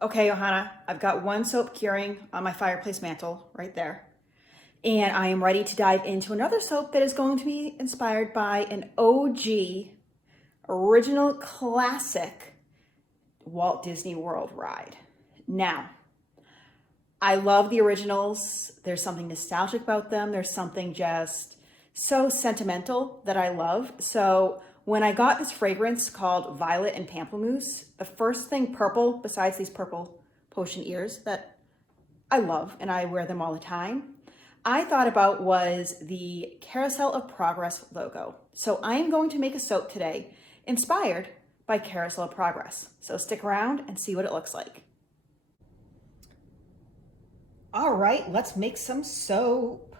Okay, Johanna, I've got one soap curing on my fireplace mantle right there. And I am ready to dive into another soap that is going to be inspired by an OG, original classic Walt Disney World ride. Now, I love the originals. There's something nostalgic about them. There's something just so sentimental that I love. So when I got this fragrance called Violet and Pamplemousse, the first thing purple, besides these purple potion ears that I love and I wear them all the time, I thought about was the Carousel of Progress logo. So I am going to make a soap today inspired by Carousel of Progress. So stick around and see what it looks like. All right, let's make some soap.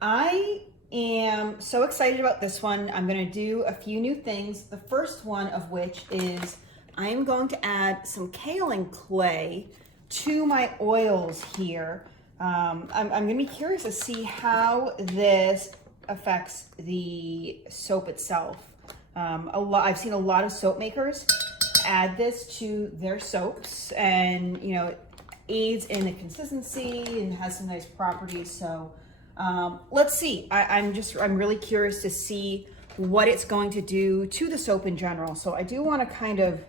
I am so excited about this one. I'm gonna do a few new things. The first one of which is I am going to add some kaolin clay to my oils here. I'm gonna be curious to see how this affects the soap itself. I've seen a lot of soap makers add this to their soaps, and it aids in the consistency and has some nice properties. So let's see. I'm really curious to see what it's going to do to the soap in general. So I do want to kind of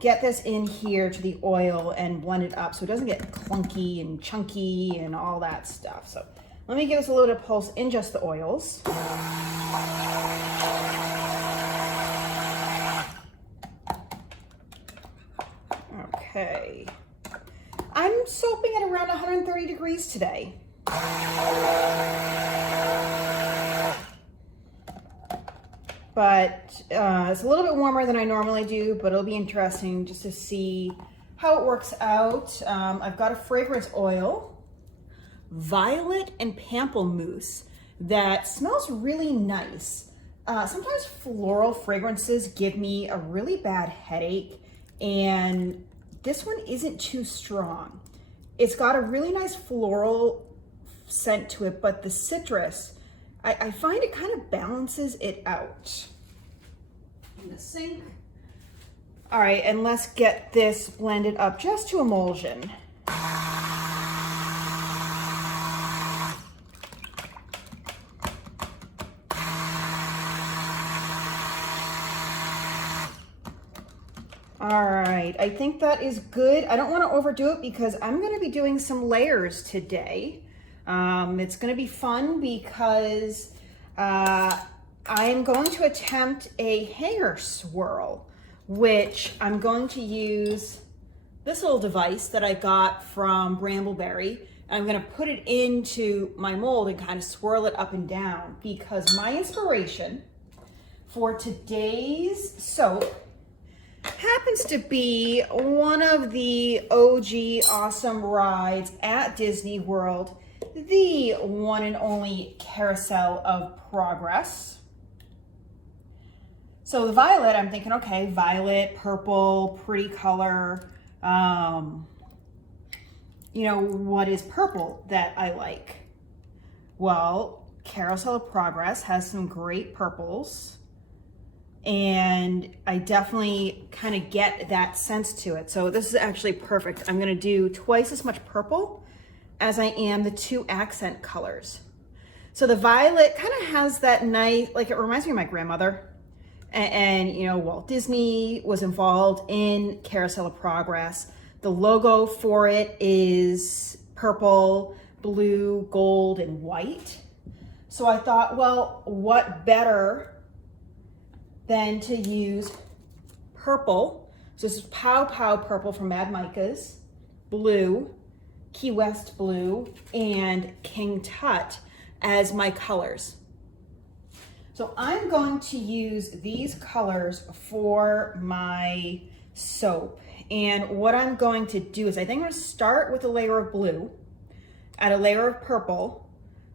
get this in here to the oil and blend it up so it doesn't get clunky and chunky and all that stuff. So let me give this a little bit of pulse in just the oils. Okay. I'm soaping at around 130 degrees today. But it's a little bit warmer than I normally do, but it'll be interesting just to see how it works out. I've got a fragrance oil, Violet and Pamplemousse, that smells really nice. Sometimes floral fragrances give me a really bad headache, and this one isn't too strong. It's got a really nice floral scent to it, but the citrus, I find it kind of balances it out. In the sink. All right, and let's get this blended up just to emulsion. All right, I think that is good. I don't want to overdo it because I'm going to be doing some layers today. It's going to be fun because I am going to attempt a hanger swirl, which I'm going to use this little device that I got from Brambleberry. I'm going to put it into my mold and kind of swirl it up and down because my inspiration for today's soap happens to be one of the OG awesome rides at Disney World, the one and only Carousel of Progress. So the violet, I'm thinking, okay, violet, purple, pretty color. What is purple that I like? Well, Carousel of Progress has some great purples, and I definitely kind of get that sense to it. So this is actually perfect. I'm gonna do twice as much purple as I am the two accent colors. So the violet kind of has that nice, like, it reminds me of my grandmother. And Walt Disney was involved in Carousel of Progress. The logo for it is purple, blue, gold, and white. So I thought, well, what better than to use purple. So this is Pow Pow purple from Mad Micah's, blue, Key West blue, and King Tut as my colors. So I'm going to use these colors for my soap. And what I'm going to do is I think I'm going to start with a layer of blue, add a layer of purple,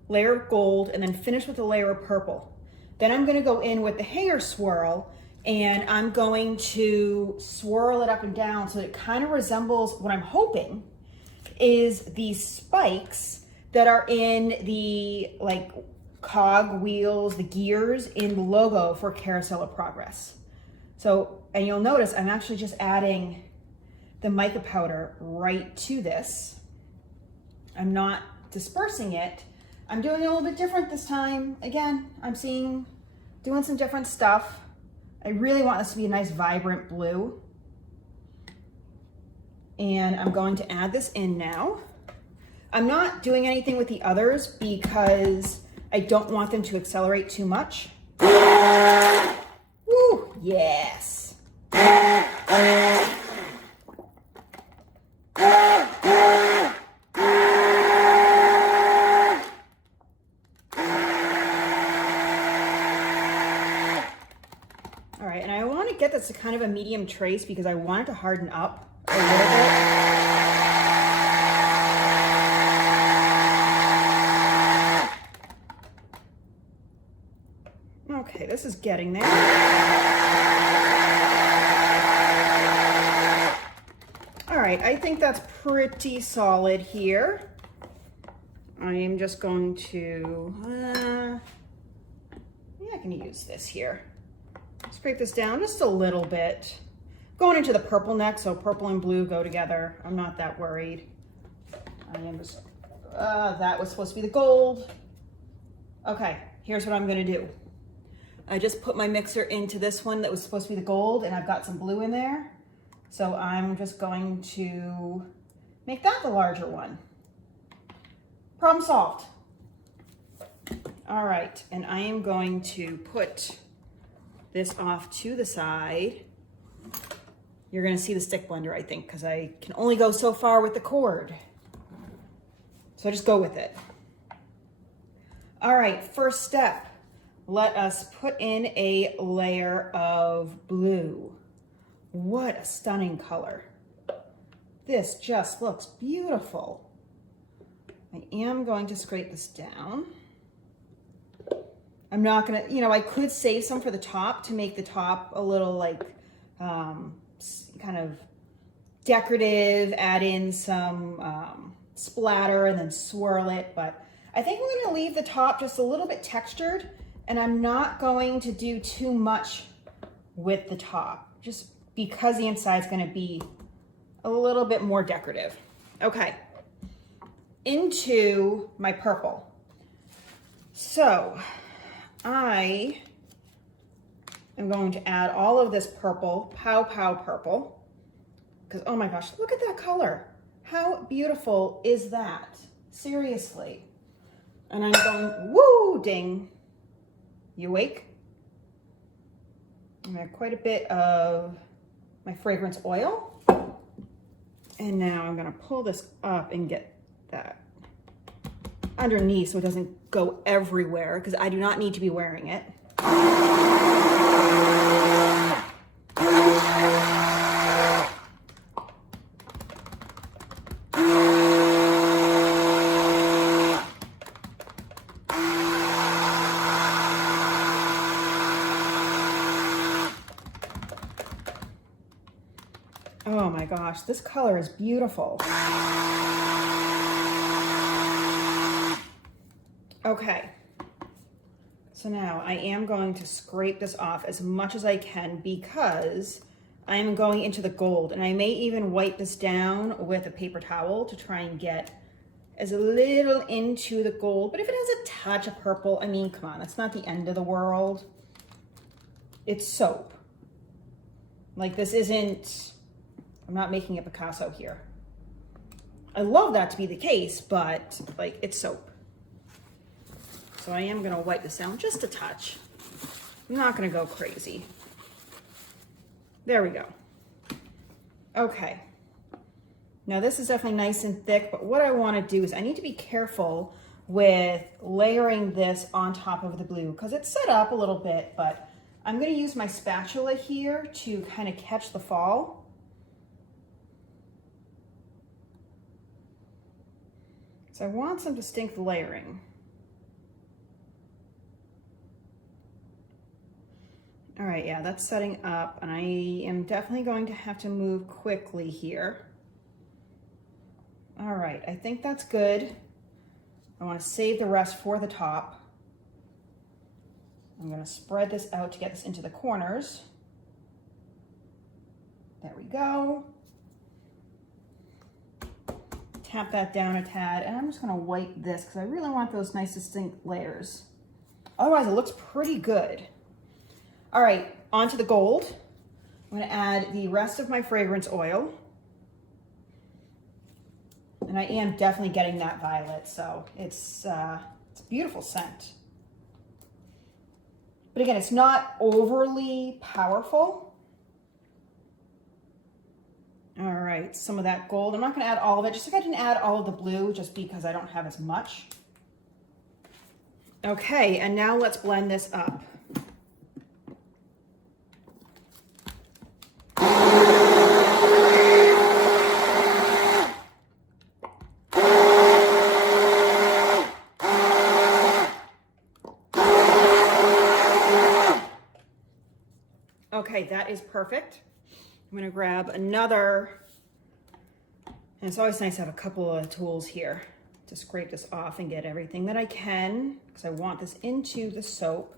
layer of gold, and then finish with a layer of purple. Then I'm going to go in with the hanger swirl, and I'm going to swirl it up and down so that it kind of resembles what I'm hoping is these spikes that are in the cog wheels, the gears in the logo for Carousel of Progress. So, and you'll notice I'm actually just adding the mica powder right to this. I'm not dispersing it. I'm doing it a little bit different this time. Again, doing some different stuff. I really want this to be a nice vibrant blue. And I'm going to add this in now. I'm not doing anything with the others because I don't want them to accelerate too much. Woo, yes. All right, and I want to get this to kind of a medium trace because I want it to harden up a little bit. Okay, this is getting there. All right, I think that's pretty solid here. I am just going to, I can use this here. Scrape this down just a little bit. Going into the purple next, so purple and blue go together. I'm not that worried. I am just, that was supposed to be the gold. Okay, here's what I'm gonna do. I just put my mixer into this one that was supposed to be the gold, and I've got some blue in there. So I'm just going to make that the larger one. Problem solved. All right, and I am going to put this off to the side. You're gonna see the stick blender, I think, because I can only go so far with the cord. So just go with it. All right, first step. Let us put in a layer of blue. What a stunning color. This just looks beautiful. I am going to scrape this down. I'm not gonna, I could save some for the top to make the top a little like kind of decorative, add in some splatter and then swirl it. But I think we're gonna leave the top just a little bit textured, and I'm not going to do too much with the top, just because the inside is gonna be a little bit more decorative. Okay, into my purple. So I am going to add all of this purple, Pow Pow purple, because oh my gosh, look at that color. How beautiful is that? Seriously. And I'm going, woo, ding. You awake? I have quite a bit of my fragrance oil. And now I'm gonna pull this up and get that underneath so it doesn't go everywhere, because I do not need to be wearing it. Oh my gosh, this color is beautiful. Okay, so now I am going to scrape this off as much as I can because I'm going into the gold, and I may even wipe this down with a paper towel to try and get as little into the gold. But if it has a touch of purple, I mean, come on, that's not the end of the world. It's soap. Like, this isn't, I'm not making a Picasso here. I love that to be the case, but like, it's soap. So I am gonna wipe this down just a touch. I'm not gonna go crazy. There we go. Okay. Now this is definitely nice and thick, but what I wanna do is I need to be careful with layering this on top of the blue because it's set up a little bit, but I'm gonna use my spatula here to kind of catch the fall. So I want some distinct layering. All right, yeah, that's setting up, and I am definitely going to have to move quickly here. All right, I think that's good. I want to save the rest for the top. I'm going to spread this out to get this into the corners. There we go. tap that down a tad, and I'm just gonna wipe this because I really want those nice distinct layers. Otherwise, it looks pretty good. All right, onto the gold. I'm gonna add the rest of my fragrance oil. And I am definitely getting that violet, so it's a beautiful scent. But again, it's not overly powerful. All right, some of that gold. I'm not gonna add all of it, just like I didn't add all of the blue, just because I don't have as much. Okay, and now let's blend this up. Okay, that is perfect. I'm gonna grab another, and it's always nice to have a couple of tools here to scrape this off and get everything that I can, because I want this into the soap.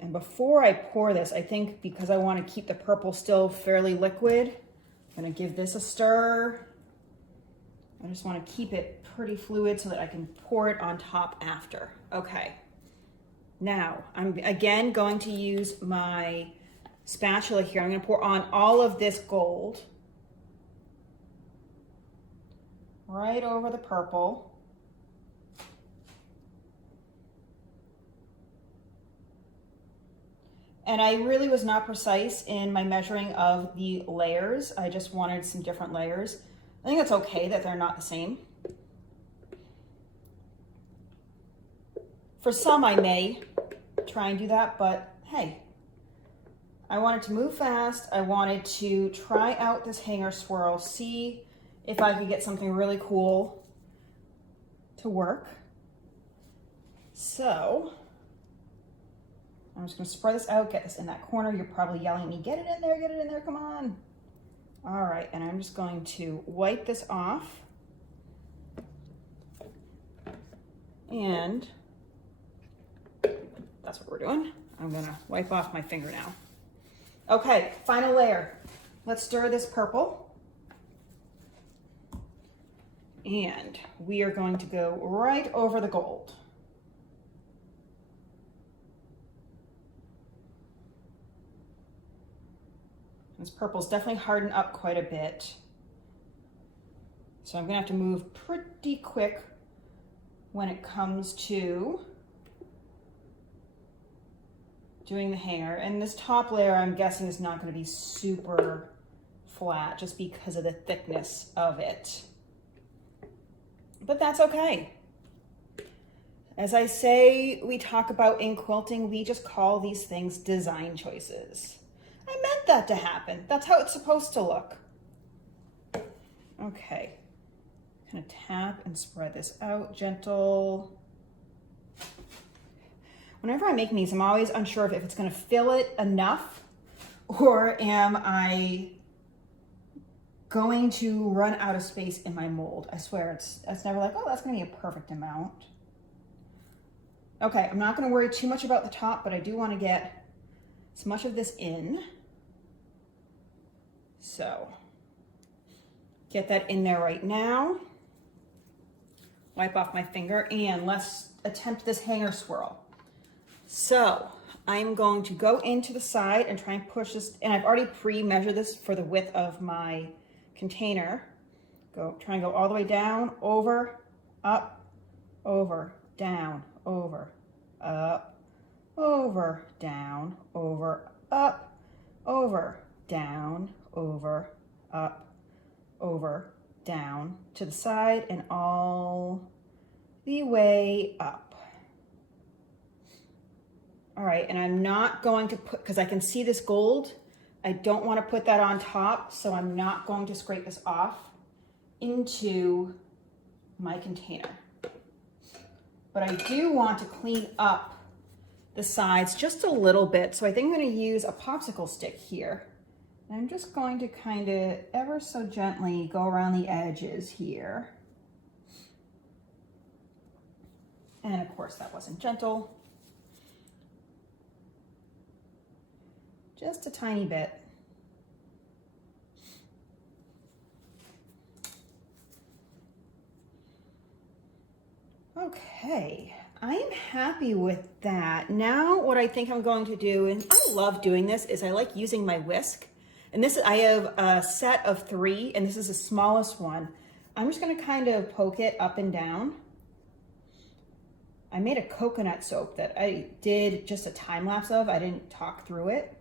And before I pour this, I think because I want to keep the purple still fairly liquid, I'm gonna give this a stir. I just want to keep it pretty fluid so that I can pour it on top after. Okay. Now, I'm again going to use my spatula here. I'm going to pour on all of this gold right over the purple. And I really was not precise in my measuring of the layers. I just wanted some different layers. I think it's okay that they're not the same. For some, I may try and do that, but hey, I wanted to move fast. I wanted to try out this hanger swirl, see if I could get something really cool to work. So I'm just gonna spread this out, get this in that corner. You're probably yelling at me, get it in there, come on. All right, and I'm just going to wipe this off. And that's what we're doing. I'm gonna wipe off my finger now. Okay, final layer. Let's stir this purple. And we are going to go right over the gold. This purple's definitely hardened up quite a bit. So I'm gonna have to move pretty quick when it comes to doing the hanger. And this top layer, I'm guessing, is not gonna be super flat just because of the thickness of it. But that's okay. As I say, we talk about in quilting, we just call these things design choices. I meant that to happen. That's how it's supposed to look. Okay, kind of tap and spread this out, gentle. Whenever I'm making these, I'm always unsure if it's gonna fill it enough, or am I going to run out of space in my mold. I swear, it's never like, oh, that's gonna be a perfect amount. Okay, I'm not gonna worry too much about the top, but I do wanna get as much of this in. So, get that in there right now. Wipe off my finger, and let's attempt this hanger swirl. So, I'm going to go into the side and try and push this, and I've already pre-measured this for the width of my container. Try and go all the way down, over, up, over, down, over, up, over, down, over, up, over, down, over, up, over, down, to the side, and all the way up. All right, and I'm not going to put, because I can see this gold, I don't want to put that on top, so I'm not going to scrape this off into my container. But I do want to clean up the sides just a little bit, so I think I'm going to use a popsicle stick here. And I'm just going to kind of ever so gently go around the edges here. And of course that wasn't gentle. Just a tiny bit. Okay, I am happy with that. Now what I think I'm going to do, and I love doing this, is I like using my whisk. And this, I have a set of 3, and this is the smallest one. I'm just gonna kind of poke it up and down. I made a coconut soap that I did just a time lapse of. I didn't talk through it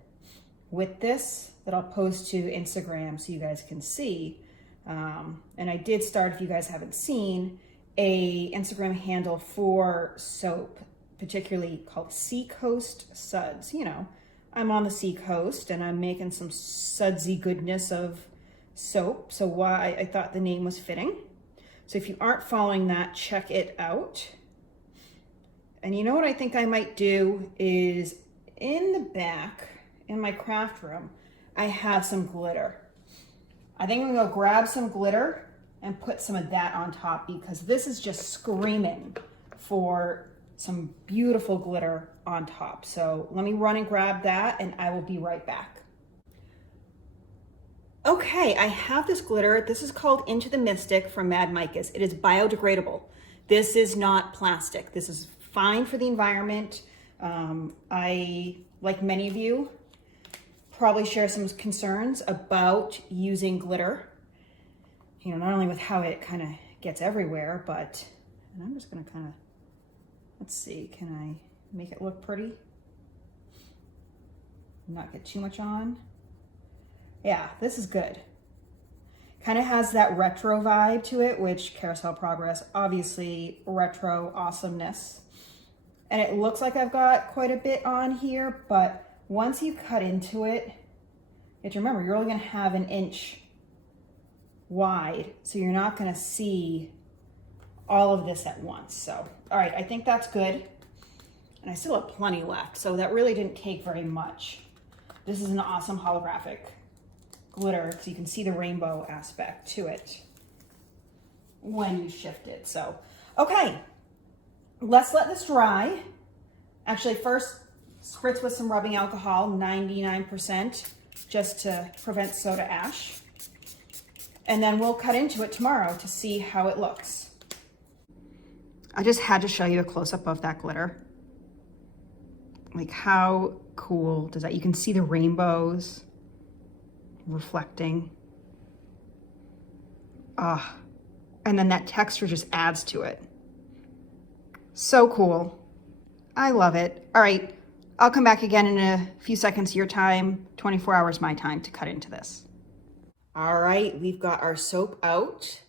with this, that I'll post to Instagram so you guys can see. And I did start, if you guys haven't seen, a Instagram handle for soap, particularly called Seacoast Suds. You know, I'm on the seacoast and I'm making some sudsy goodness of soap. So why I thought the name was fitting. So if you aren't following that, check it out. And you know what I think I might do is, in the back, in my craft room, I have some glitter. I think I'm gonna go grab some glitter and put some of that on top, because this is just screaming for some beautiful glitter on top. So let me run and grab that and I will be right back. Okay, I have this glitter. This is called Into the Mystic from Mad Micas. It is biodegradable. This is not plastic. This is fine for the environment. I, like many of you, probably share some concerns about using glitter. You know, not only with how it kind of gets everywhere, but, and I'm just gonna kind of, let's see, can I make it look pretty? Not get too much on. Yeah, this is good. Kind of has that retro vibe to it, which Carousel of Progress, obviously retro awesomeness. And it looks like I've got quite a bit on here, but once you cut into it, you have to remember, you're only gonna have 1 inch wide, so you're not gonna see all of this at once. So, all right, I think that's good. And I still have plenty left, so that really didn't take very much. This is an awesome holographic glitter, so you can see the rainbow aspect to it when you shift it. So, okay, let's let this dry. Actually, first, spritz with some rubbing alcohol, 99%, just to prevent soda ash. And then we'll cut into it tomorrow to see how it looks. I just had to show you a close-up of that glitter. Like, how cool does that? You can see the rainbows reflecting. And then that texture just adds to it. So cool. I love it. All right, I'll come back again in a few seconds your time, 24 hours my time, to cut into this. All right, we've got our soap out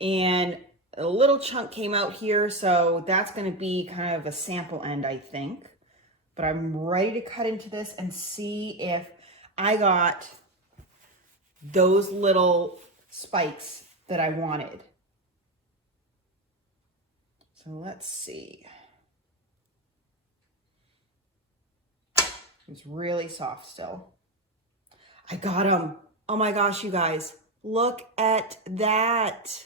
and a little chunk came out here, so that's gonna be kind of a sample end, I think. But I'm ready to cut into this and see if I got those little spikes that I wanted. So let's see. It's really soft still. I got them. Oh my gosh, you guys, look at that.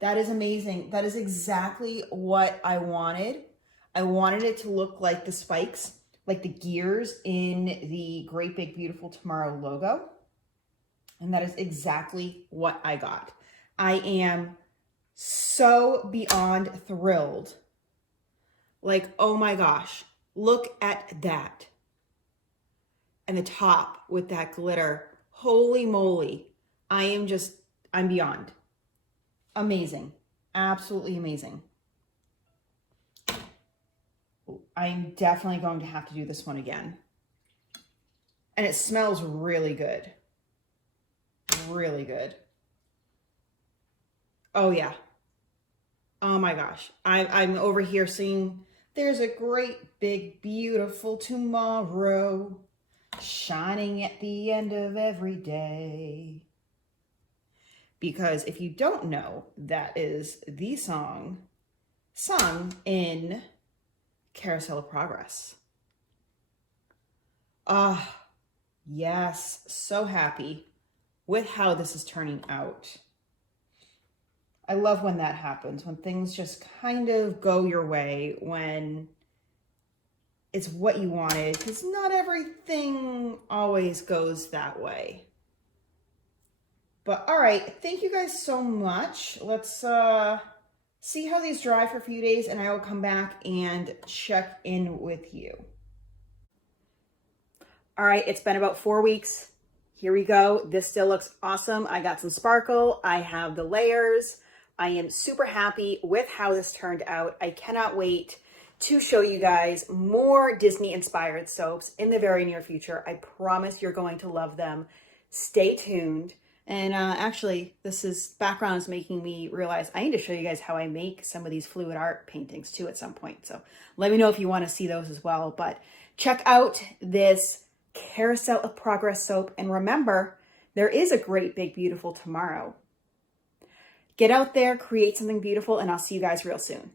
That is amazing. That is exactly what I wanted. I wanted it to look like the spikes, like the gears in the Great Big Beautiful Tomorrow logo. And that is exactly what I got. I am so beyond thrilled. Like, oh my gosh, look at that. And the top with that glitter, holy moly. I'm beyond. Amazing, absolutely amazing. I'm definitely going to have to do this one again. And it smells really good. Really good. Oh yeah. Oh my gosh. I'm over here singing, there's a great big beautiful tomorrow shining at the end of every day. Because if you don't know, that is the song sung in Carousel of Progress. Yes, so happy with how this is turning out. I love when that happens, when things just kind of go your way, when it's what you wanted, because not everything always goes that way. But all right, thank you guys so much. Let's see how these dry for a few days, and I will come back and check in with you. All right, it's been about 4 weeks. Here we go. This still looks awesome. I got some sparkle. I have the layers. I am super happy with how this turned out. I cannot wait to show you guys more Disney inspired soaps in the very near future. I promise you're going to love them. Stay tuned. And actually, background is making me realize I need to show you guys how I make some of these fluid art paintings too at some point. So let me know if you want to see those as well. But check out this Carousel of Progress soap. And remember, there is a great, big, beautiful tomorrow. Get out there, create something beautiful, and I'll see you guys real soon.